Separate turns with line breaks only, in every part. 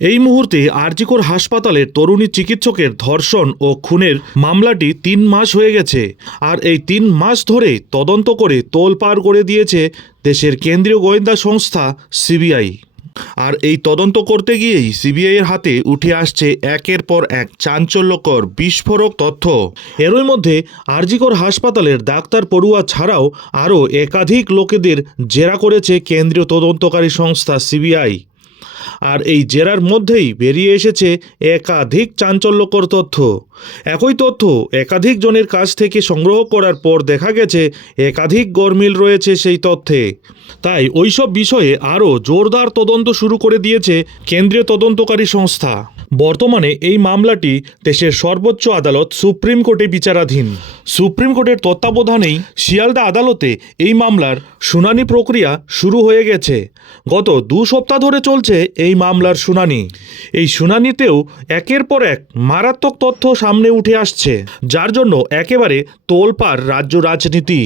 এই মুহূর্তে আরজিকর হাসপাতালের তরুণী চিকিৎসকের ধর্ষণ ও খুনের মামলাটি তিন মাস হয়ে গেছে। আর এই তিন মাস ধরে তদন্ত করে তোলপাড় করে দিয়েছে দেশের কেন্দ্রীয় গোয়েন্দা সংস্থা সিবিআই। আর এই তদন্ত করতে গিয়েই সিবিআইয়ের হাতে উঠে আসছে একের পর এক চাঞ্চল্যকর বিস্ফোরক তথ্য। এরই মধ্যে আরজিকর হাসপাতালের ডাক্তার পড়ুয়া ছাড়াও আরও একাধিক লোকেদের জেরা করেছে কেন্দ্রীয় তদন্তকারী সংস্থা সিবিআই। আর এই জেরার মধ্যেই বেরিয়ে এসেছে একাধিক চাঞ্চল্যকর তথ্য। একই তথ্য একাধিক জনের কাছ থেকে সংগ্রহ করার পর দেখা গেছে একাধিক গরমিল রয়েছে সেই তথ্যে। তাই ওইসব বিষয়ে আরও জোরদার তদন্ত শুরু করে দিয়েছে কেন্দ্রীয় তদন্তকারী সংস্থা। বর্তমানে এই মামলাটি দেশের সর্বোচ্চ আদালত সুপ্রিম কোর্টে বিচারাধীন। সুপ্রিম কোর্টের তত্ত্বাবধানেই শিয়ালদা আদালতে এই মামলার শুনানি প্রক্রিয়া শুরু হয়ে গেছে। গত দু সপ্তাহ ধরে চলছে এই মামলার শুনানি। এই শুনানিতেও একের পর এক মারাত্মক তথ্য সামনে উঠে আসছে, যার জন্য একেবারে তোলপাড় রাজ্য রাজনীতি।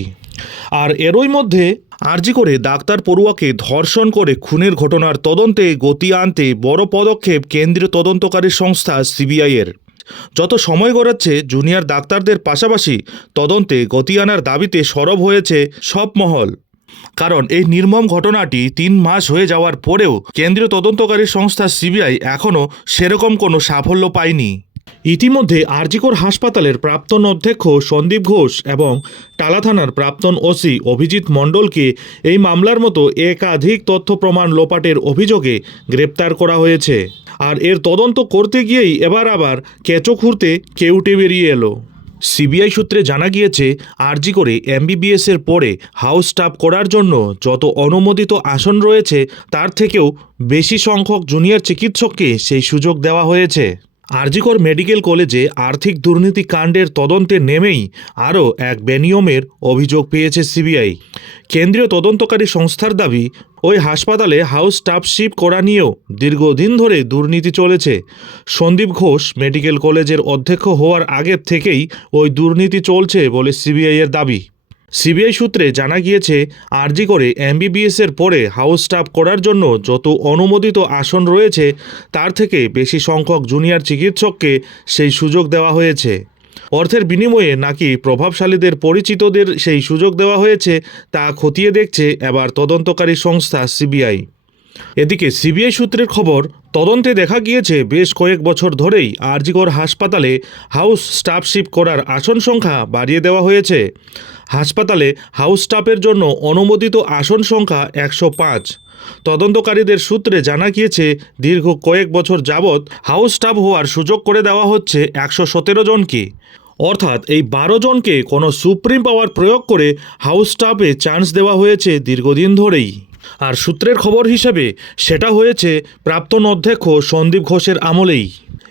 আর এরই মধ্যে আর্জি করে ডাক্তার পড়ুয়াকে ধর্ষণ করে খুনের ঘটনার তদন্তে গতি আনতে বড় পদক্ষেপ কেন্দ্রীয় তদন্তকারী সংস্থা সিবিআইয়ের যত সময় গড়াচ্ছে, জুনিয়র ডাক্তারদের পাশাপাশি তদন্তে গতি আনার দাবিতে সরব হয়েছে সব মহল। কারণ এই নির্মম ঘটনাটি তিন মাস হয়ে যাওয়ার পরেও কেন্দ্রীয় তদন্তকারী সংস্থা সিবিআই এখনও সেরকম কোনো সাফল্য পায়নি। ইতিমধ্যে আরজিকর হাসপাতালের প্রাক্তন অধ্যক্ষ সন্দীপ ঘোষ এবং টালা থানার প্রাক্তন ওসি অভিজিৎ মণ্ডলকে এই মামলার মতো একাধিক তথ্য প্রমাণ লোপাটের অভিযোগে গ্রেপ্তার করা হয়েছে। আর এর তদন্ত করতে গিয়েই এবার আবার কেঁচো খুঁড়তে কেউটে বেরিয়ে এলো। সিবিআই সূত্রে জানা গিয়েছে, আরজি করে এমবিবিএস এর পরে হাউস স্টাফ করার জন্য যত অনুমোদিত আসন রয়েছে, তার থেকেও বেশি সংখ্যক জুনিয়র চিকিৎসককে সেই সুযোগ দেওয়া হয়েছে। আরজিকর মেডিকেল কলেজে আর্থিক দুর্নীতি কাণ্ডের তদন্তে নেমেই আরও এক বেনিয়মের অভিযোগ পেয়েছে সিবিআই। কেন্দ্রীয় তদন্তকারী সংস্থার দাবি, ওই হাসপাতালে হাউস স্টাফশিপ করা নিয়েও দীর্ঘদিন ধরে দুর্নীতি চলেছে। সন্দীপ ঘোষ মেডিকেল কলেজের অধ্যক্ষ হওয়ার আগের থেকেই ওই দুর্নীতি চলছে বলে সিবিআইয়ের দাবি। সিবিআই সূত্রে জানা গিয়েছে, আরজি করে এমবিবিএসের পরে হাউস স্টাফ করার জন্য যত অনুমোদিত আসন রয়েছে, তার থেকে বেশি সংখ্যক জুনিয়র চিকিৎসককে সেই সুযোগ দেওয়া হয়েছে। অর্থের বিনিময়ে নাকি প্রভাবশালীদের পরিচিতদের সেই সুযোগ দেওয়া হয়েছে, তা খতিয়ে দেখছে এবার তদন্তকারী সংস্থা সিবিআই। এদিকে সিবিআই সূত্রের খবর, তদন্তে দেখা গিয়েছে, বেশ কয়েক বছর ধরেই আরজিকর হাসপাতালে হাউস স্টাফশিপ করার আসন সংখ্যা বাড়িয়ে দেওয়া হয়েছে। হাসপাতালে হাউস স্টাফের জন্য অনুমোদিত আসন সংখ্যা একশো পাঁচ। তদন্তকারীদের সূত্রে জানা গিয়েছে, দীর্ঘ কয়েক বছর যাবৎ হাউস স্টাফ হওয়ার সুযোগ করে দেওয়া হচ্ছে একশো সতেরো জনকে। অর্থাৎ এই বারো জনকে কোনো সুপ্রিম পাওয়ার প্রয়োগ করে হাউস স্টাফে চান্স দেওয়া হয়েছে দীর্ঘদিন ধরেই। আর সূত্রের খবর হিসেবে সেটা হয়েছে প্রাক্তন অধ্যক্ষ সন্দীপ ঘোষের আমলেই।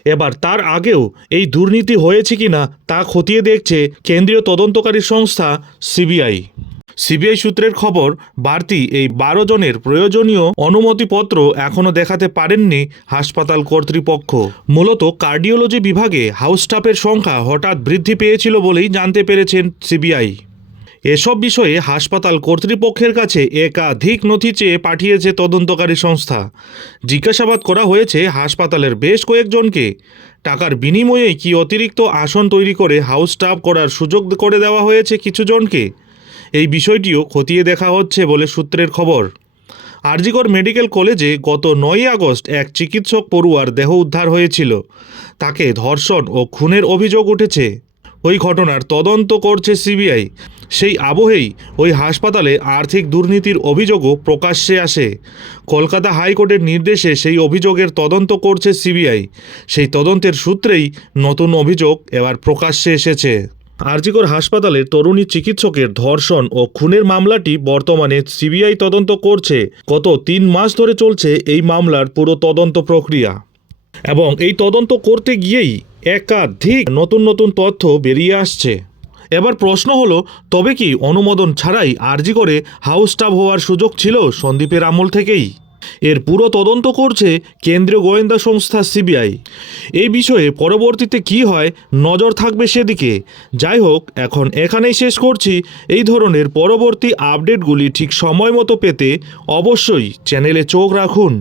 এবার তার আগেও এই দুর্নীতি হয়েছে কিনা তা খতিয়ে দেখছে কেন্দ্রীয় তদন্তকারী সংস্থা সিবিআই। সিবিআই সূত্রের খবর, বাড়তি এই বারো জনের প্রয়োজনীয় অনুমতিপত্র এখনও দেখাতে পারেননি হাসপাতাল কর্তৃপক্ষ। মূলত কার্ডিওলজি বিভাগে হাউস স্টাফের সংখ্যা হঠাৎ বৃদ্ধি পেয়েছিল বলেই জানতে পেরেছেন সিবিআই। এসব বিষয়ে হাসপাতাল কর্তৃপক্ষের কাছে একাধিক নথি চেয়ে পাঠিয়েছে তদন্তকারী সংস্থা। জিজ্ঞাসাবাদ করা হয়েছে হাসপাতালের বেশ কয়েকজনকে। টাকার বিনিময়ে কি অতিরিক্ত আসন তৈরি করে হাউস স্টাফ করার সুযোগ করে দেওয়া হয়েছে কিছু জনকে এই বিষয়টিও খতিয়ে দেখা হচ্ছে বলে সূত্রের খবর। আরজিকর মেডিকেল কলেজে গত নয়ই আগস্ট এক চিকিৎসক পড়ুয়ার দেহ উদ্ধার হয়েছিল। তাকে ধর্ষণ ও খুনের অভিযোগ উঠেছে। ওই ঘটনার তদন্ত করছে সিবিআই। সেই আবহেই ওই হাসপাতালে আর্থিক দুর্নীতির অভিযোগও প্রকাশ্যে আসে। কলকাতা হাইকোর্টের নির্দেশে সেই অভিযোগের তদন্ত করছে সিবিআই। সেই তদন্তের সূত্রেই নতুন অভিযোগ এবার প্রকাশ্যে এসেছে। আরজিকর হাসপাতালের তরুণী চিকিৎসকের ধর্ষণ ও খুনের মামলাটি বর্তমানে সিবিআই তদন্ত করছে। গত তিন মাস ধরে চলছে এই মামলার পুরো তদন্ত প্রক্রিয়া। এবং এই তদন্ত করতে গিয়েই একাধিক নতুন নতুন তথ্য বেরিয়ে আসছে। এবার প্রশ্ন হলো, তবে কি অনুমোদন ছাড়াই আরজি করে হাউস স্টাফ হওয়ার সুযোগ ছিল সন্দীপের আমল থেকেই? এর পুরো তদন্ত করছে কেন্দ্রীয় গোয়েন্দা সংস্থা সিবিআই। এই বিষয়ে পরবর্তীতে কি হয় নজর থাকবে সেদিকে। যাই হোক, এখন এখানেই শেষ করছি। এই ধরনের পরবর্তী আপডেটগুলি ঠিক সময় মতো পেতে অবশ্যই চ্যানেলে চোখ রাখুন।